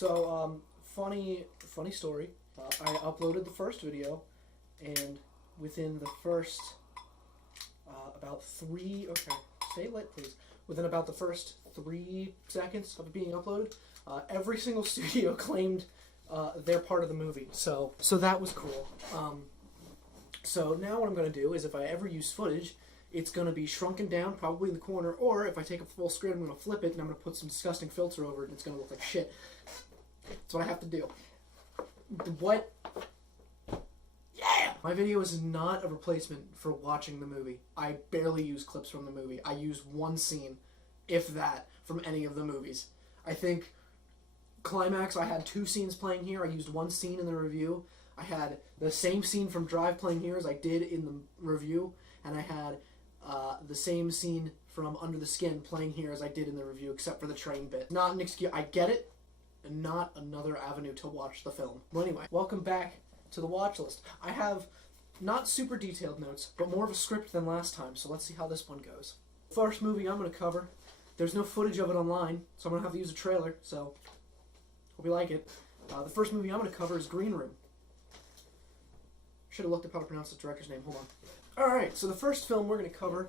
Funny story. I uploaded the first video, and within the first about three. Okay, stay lit, please. Within about the first 3 seconds of it being uploaded, every single studio claimed their part of the movie. So that was cool. So now what I'm going to do is, if I ever use footage, it's going to be shrunken down, probably in the corner, or if I take a full screen, I'm going to flip it and I'm going to put some disgusting filter over it, and it's going to look like shit. That's what I have to do. What? Yeah! My video is not a replacement for watching the movie. I barely use clips from the movie. I use one scene, if that, from any of the movies. I think Climax, I had 2 scenes playing here. I used 1 scene in the review. I had the same scene from Drive playing here as I did in the review, and I had the same scene from Under the Skin playing here as I did in the review, except for the train bit. Not an excuse. I get it, and not another avenue to watch the film. Well, anyway, welcome back to the watch list. I have not super detailed notes, but more of a script than last time, so let's see how this one goes. First movie I'm going to cover, there's no footage of it online, so I'm going to have to use a trailer, so hope you like it. The first movie I'm going to cover is Green Room. Should have looked up how to pronounce the director's name. Hold on. Alright, so the first film we're going to cover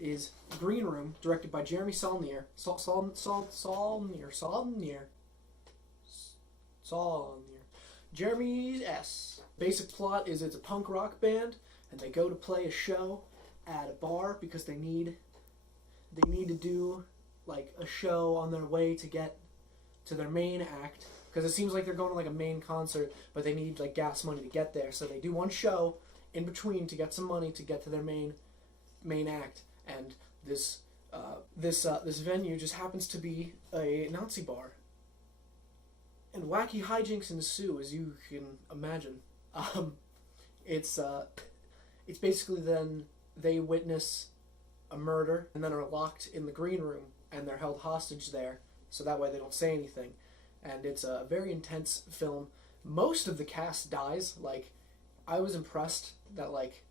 is Green Room, directed by Jeremy Saulnier. Saulnier. Jeremy S. Basic plot is it's a punk rock band, and they go to play a show at a bar because they need to do like a show on their way to get to their main act, because it seems like they're going to like a main concert, but they need like gas money to get there, so they do one show in between to get some money to get to their main act. And this venue just happens to be a Nazi bar, and wacky hijinks ensue, as you can imagine. It's basically then they witness a murder and then are locked in the green room, and they're held hostage there, so that way they don't say anything. And it's a very intense film. Most of the cast dies. Like, I was impressed that, like,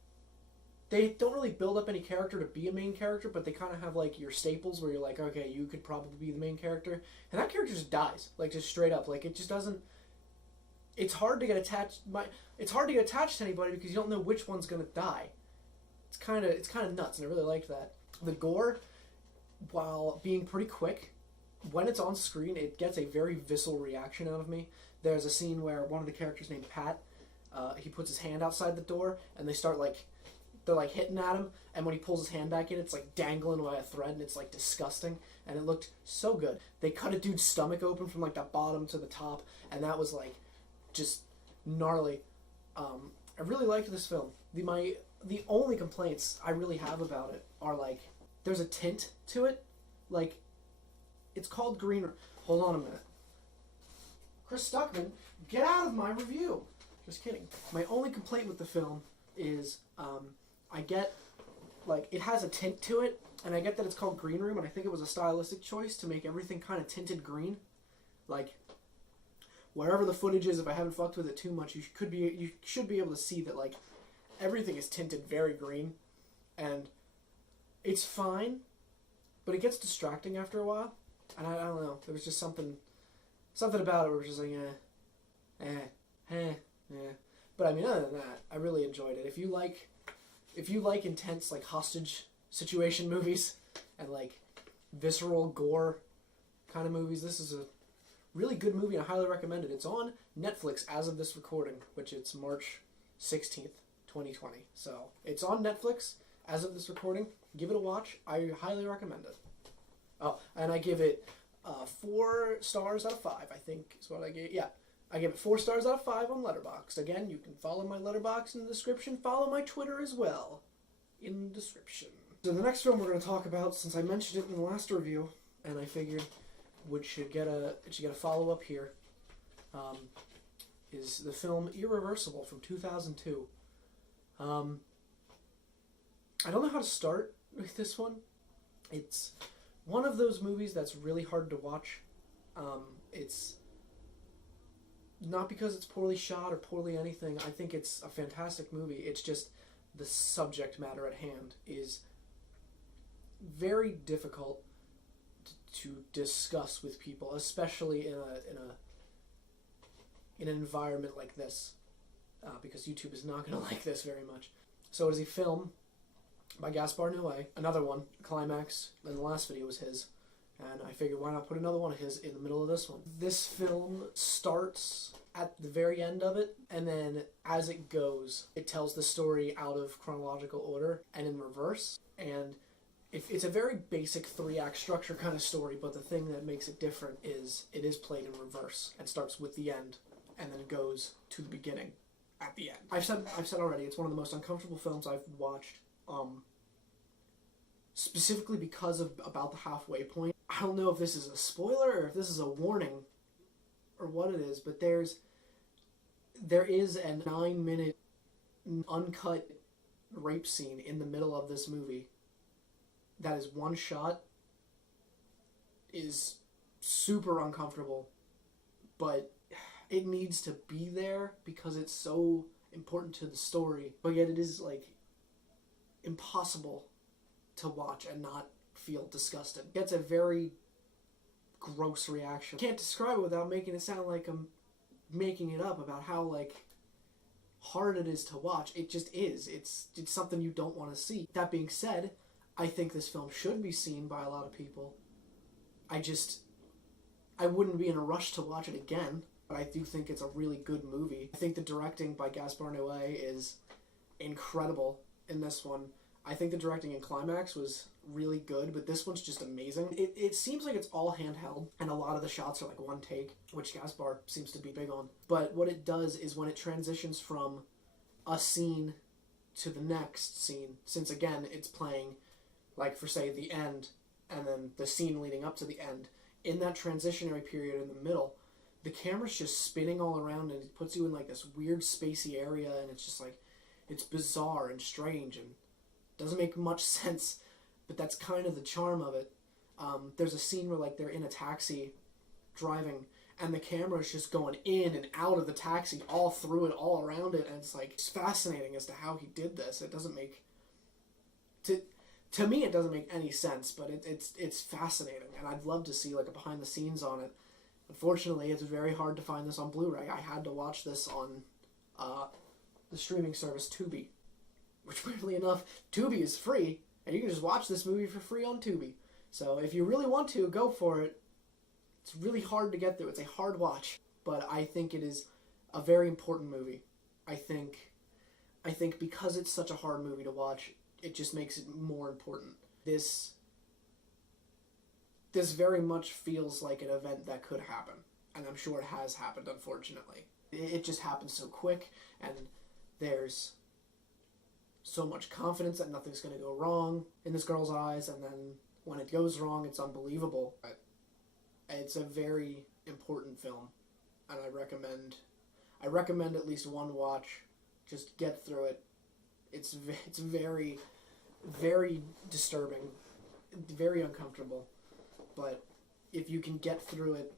they don't really build up any character to be a main character, but they kind of have, like, your staples where you're like, okay, you could probably be the main character. And that character just dies. Like, just straight up. Like, it just doesn't... It's hard to get attached... It's hard to get attached to anybody because you don't know which one's going to die. It's kind of nuts, and I really liked that. The gore, while being pretty quick, when it's on screen, it gets a very visceral reaction out of me. There's a scene where one of the characters named Pat, he puts his hand outside the door, and they're like hitting at him, and when he pulls his hand back in, it's like dangling by a thread, and it's like disgusting, and it looked so good. They cut a dude's stomach open from like the bottom to the top, and that was like just gnarly. I really liked this film. The only complaints I really have about it are like, there's a tint to it, like, it's called Green Room. Hold on a minute. Chris Stuckman, get out of my review. Just kidding. My only complaint with the film is I get, like, it has a tint to it, and I get that it's called Green Room, and I think it was a stylistic choice to make everything kind of tinted green. Like, wherever the footage is, if I haven't fucked with it too much, you should be able to see that, like, everything is tinted very green, and it's fine, but it gets distracting after a while. And I don't know, there was just something about it where it was just like, But I mean, other than that, I really enjoyed it. If you like intense, like, hostage situation movies and like visceral gore kind of movies, this is a really good movie, and I highly recommend it. It's on Netflix as of this recording, which it's March 16th, 2020. So it's on Netflix as of this recording. Give it a watch. I highly recommend it. Oh, and I give it 4 stars out of 5, I think is what I gave. Yeah, I give it 4 stars out of 5 on Letterboxd. Again, you can follow my Letterboxd in the description. Follow my Twitter as well in the description. So the next film we're going to talk about, since I mentioned it in the last review, and I figured it should get a follow-up here, is the film Irreversible from 2002. I don't know how to start with this one. It's one of those movies that's really hard to watch. It's not because it's poorly shot or poorly anything. I think it's a fantastic movie. It's just the subject matter at hand is very difficult to discuss with people, especially in in an environment like this, because YouTube is not going to like this very much. So it is a film by Gaspar Noé, another one, Climax, and the last video was his, and I figured why not put another one of his in the middle of this one. This film starts at the very end of it, and then as it goes, it tells the story out of chronological order and in reverse, and it's a very basic 3-act structure kind of story, but the thing that makes it different is it is played in reverse and starts with the end and then goes to the beginning at the end. I've said already, it's one of the most uncomfortable films I've watched, specifically because of about the halfway point. I don't know if this is a spoiler or if this is a warning or what it is, but there is a 9-minute uncut rape scene in the middle of this movie that is one shot, is super uncomfortable, but it needs to be there because it's so important to the story, but yet it is like impossible to watch and not feel disgusted. It gets a very gross reaction. Can't describe it without making it sound like I'm making it up about how like hard it is to watch. It just is. It's something you don't want to see. That being said, I think this film should be seen by a lot of people. I wouldn't be in a rush to watch it again, but I do think it's a really good movie. I think the directing by Gaspar Noé is incredible in this one. I think the directing in Climax was really good, but this one's just amazing. It seems like it's all handheld, and a lot of the shots are like one take, which Gaspar seems to be big on. But what it does is when it transitions from a scene to the next scene, since again it's playing like for say the end and then the scene leading up to the end, in that transitionary period in the middle, the camera's just spinning all around and it puts you in like this weird spacey area, and it's just like, it's bizarre and strange and doesn't make much sense, but that's kind of the charm of it. There's a scene where like they're in a taxi driving and the camera is just going in and out of the taxi, all through it, all around it, and it's like, it's fascinating as to how he did this. It doesn't make, to me it doesn't make any sense, but it's fascinating, and I'd love to see like a behind the scenes on it. Unfortunately, it's very hard to find this on Blu-ray. I had to watch this on the streaming service Tubi, which weirdly enough, Tubi is free, and you can just watch this movie for free on Tubi. So if you really want to, go for it. It's really hard to get through. It's a hard watch, but I think it is a very important movie. I think because it's such a hard movie to watch, it just makes it more important. This very much feels like an event that could happen, and I'm sure it has happened, unfortunately. It just happens so quick, and there's so much confidence that nothing's going to go wrong in this girl's eyes, and then when it goes wrong, it's unbelievable. It's a very important film, and I recommend at least one watch. Just get through it. It's very, very disturbing, very uncomfortable, but if you can get through it,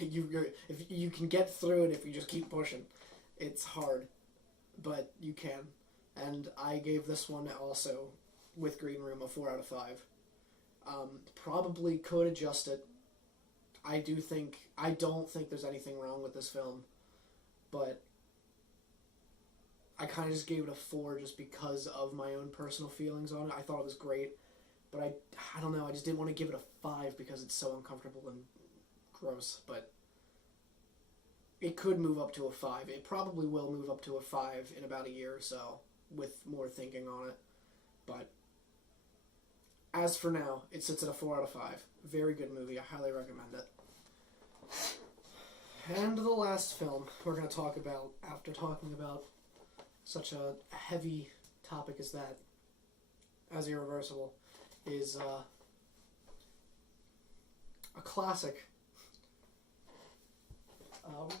if you can get through it if you just keep pushing. It's hard, but you can. And I gave this one also, with Green Room, a 4 out of 5. Probably could adjust it. I don't think there's anything wrong with this film, but I kind of just gave it a 4 just because of my own personal feelings on it. I thought it was great, but I don't know, I just didn't want to give it a 5 because it's so uncomfortable and gross, but it could move up to a 5. It probably will move up to a 5 in about a year or so, with more thinking on it. But as for now, it sits at a 4 out of 5. Very good movie. I highly recommend it. And the last film we're going to talk about, after talking about such a heavy topic as that, as Irreversible, is a classic.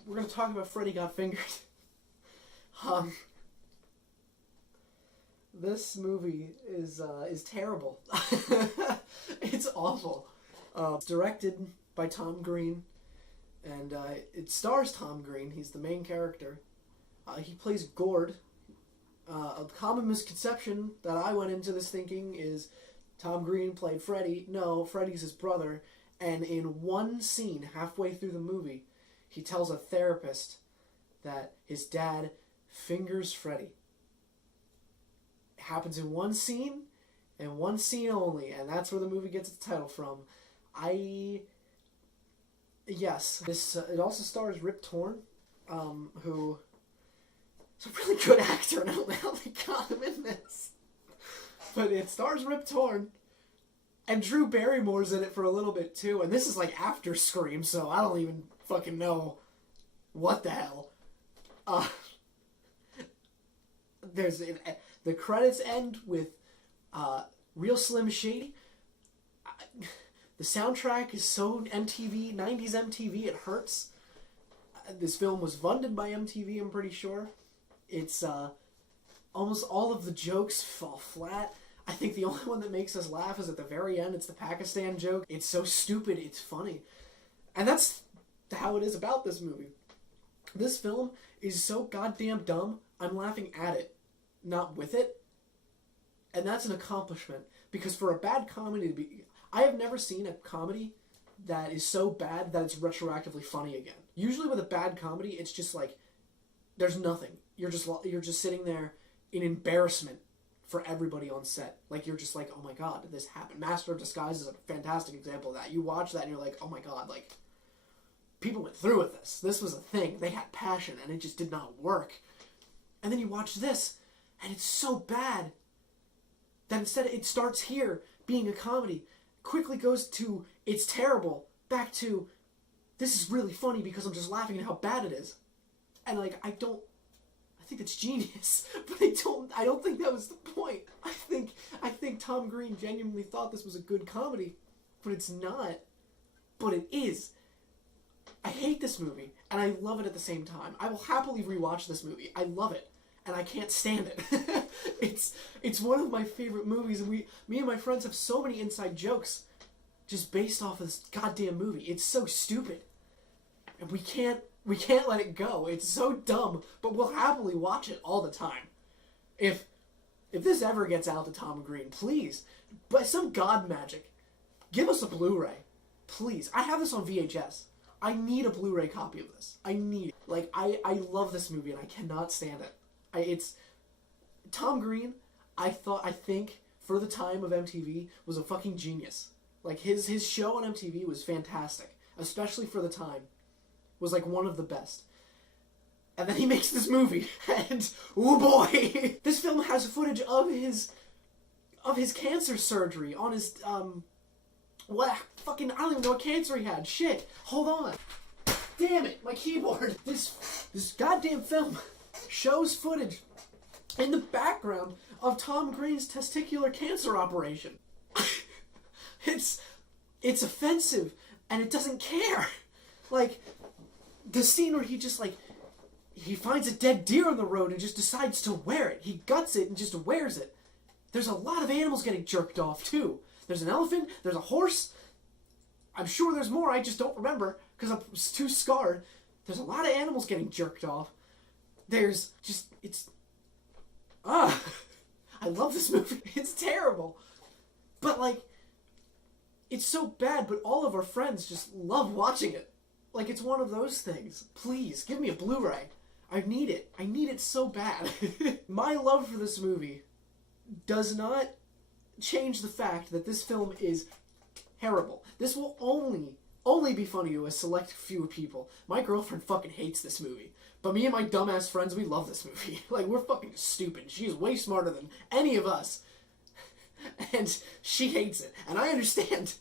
We're going to talk about Freddy Got Fingered. This movie is terrible. It's awful. It's directed by Tom Green, and it stars Tom Green. He's the main character. He plays Gord. A common misconception that I went into this thinking is Tom Green played Freddy. No, Freddy's his brother. And in one scene, halfway through the movie, he tells a therapist that his dad fingers Freddy. It happens in one scene, and one scene only, and that's where the movie gets its title from. Yes, this it also stars Rip Torn, who is a really good actor, and I don't know how they got him in this. But it stars Rip Torn, and Drew Barrymore's in it for a little bit too, and this is like after Scream, so I don't even fucking know what the hell. The credits end with Real Slim Shady. The soundtrack is so MTV, 90s MTV, it hurts. This film was funded by MTV, I'm pretty sure. It's, almost all of the jokes fall flat. I think the only one that makes us laugh is at the very end. It's the Pakistan joke. It's so stupid, it's funny. And that's how it is about this movie. This film is so goddamn dumb, I'm laughing at it, not with it. And that's an accomplishment. Because for a bad comedy to be... I have never seen a comedy that is so bad that it's retroactively funny again. Usually with a bad comedy, it's just like, there's nothing. You're just sitting there in embarrassment for everybody on set. Like, you're just like, oh my god, did this happen? Master of Disguise is a fantastic example of that. You watch that and you're like, oh my god, like, people went through with this. This was a thing. They had passion and it just did not work. And then you watch this and it's so bad that instead it starts here being a comedy, quickly goes to it's terrible, back to this is really funny because I'm just laughing at how bad it is. And like, I think it's genius, but I don't think that was the point. I think Tom Green genuinely thought this was a good comedy, but it's not. But it is. I hate this movie, and I love it at the same time. I will happily rewatch this movie. I love it, and I can't stand it. It's one of my favorite movies, and me and my friends have so many inside jokes just based off of this goddamn movie. It's so stupid, and we can't let it go. It's so dumb, but we'll happily watch it all the time. If this ever gets out to Tom Green, please, by some god magic, give us a Blu-ray. Please. I have this on VHS. I need a Blu-ray copy of this. I need it. Like, I love this movie and I cannot stand it. It's Tom Green, I think, for the time of MTV, was a fucking genius. Like, his show on MTV was fantastic. Especially for the time. Was like one of the best. And then he makes this movie, and oh boy! This film has footage of his cancer surgery on his, I don't even know what cancer he had. Shit! Hold on! Damn it! My keyboard! This goddamn film shows footage in the background of Tom Green's testicular cancer operation. It's offensive, and it doesn't care. Like, the scene where he finds a dead deer on the road and just decides to wear it. He guts it and just wears it. There's a lot of animals getting jerked off, too. There's an elephant, there's a horse. I'm sure there's more, I just don't remember, because I'm too scarred. There's a lot of animals getting jerked off. There's just, I love this movie. It's terrible. But, like, it's so bad, but all of our friends just love watching it. Like, it's one of those things. Please, give me a Blu-ray. I need it. I need it so bad. My love for this movie does not change the fact that this film is terrible. This will only be funny to a select few people. My girlfriend fucking hates this movie. But me and my dumbass friends, we love this movie. Like, we're fucking stupid. She is way smarter than any of us. And she hates it. And I understand.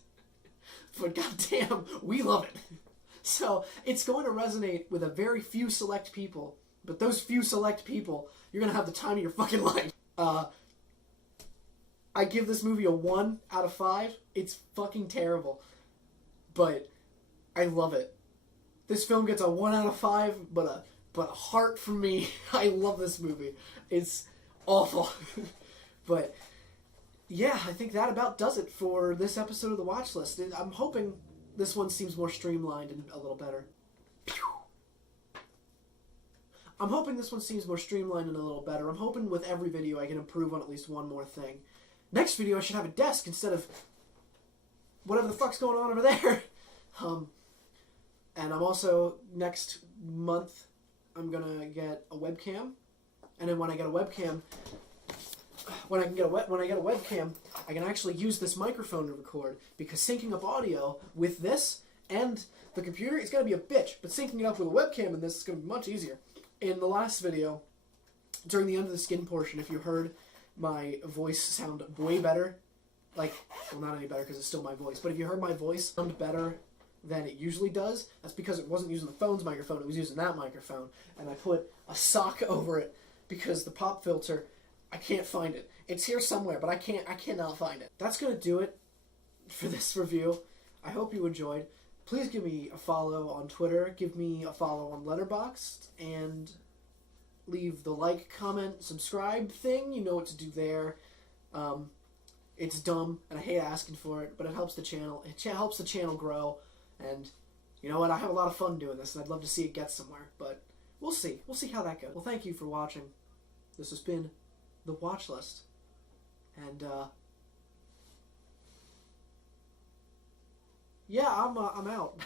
But goddamn, we love it. So, it's going to resonate with a very few select people, but those few select people, you're going to have the time of your fucking life. I give this movie a 1 out of 5. It's fucking terrible. But I love it. This film gets a 1 out of 5, but a heart from me. I love this movie. It's awful. But yeah, I think that about does it for this episode of the Watchlist. I'm hoping this one seems more streamlined and a little better. I'm hoping this one seems more streamlined and a little better. I'm hoping with every video I can improve on at least one more thing. Next video I should have a desk instead of whatever the fuck's going on over there. And I'm also, next month, I'm gonna get a webcam, and then when I get a webcam, when I get a webcam, I can actually use this microphone to record, because syncing up audio with this and the computer is gonna be a bitch, but syncing it up with a webcam and this is gonna be much easier. In the last video, during the under the skin portion, if you heard my voice sound way better, like, well, not any better because it's still my voice, but if you heard my voice sound better than it usually does, that's because it wasn't using the phone's microphone, it was using that microphone, and I put a sock over it because the pop filter, I can't find it. It's here somewhere, but I cannot find it. That's gonna do it for this review. I hope you enjoyed. Please give me a follow on Twitter, give me a follow on Letterboxd, and leave the like, comment, subscribe thing. You know what to do there. It's dumb, and I hate asking for it, but it helps the channel. It helps the channel grow, and you know what? I have a lot of fun doing this, and I'd love to see it get somewhere, but we'll see. We'll see how that goes. Well, thank you for watching. This has been the Watchlist, and yeah, I'm out.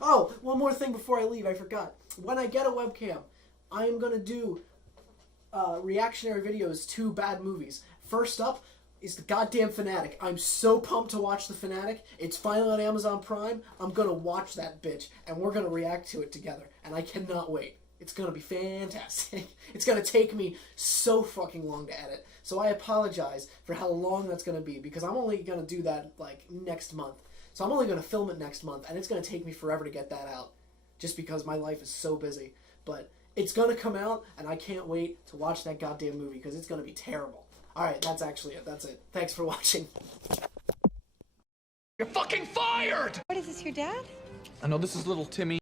Oh, one more thing before I leave, I forgot. When I get a webcam, I am gonna do reactionary videos to bad movies. First up is the goddamn Fanatic. I'm so pumped to watch the Fanatic. It's finally on Amazon Prime. I'm gonna watch that bitch, and we're gonna react to it together, and I cannot wait. It's gonna be fantastic. It's gonna take me so fucking long to edit, so I apologize for how long that's gonna be, because I'm only gonna do that, like, next month. So I'm only gonna film it next month, and it's gonna take me forever to get that out, just because my life is so busy. But it's gonna come out, and I can't wait to watch that goddamn movie, because it's gonna be terrible. Alright, that's actually it. That's it. Thanks for watching. You're fucking fired! What is this, your dad? I know this is little Timmy.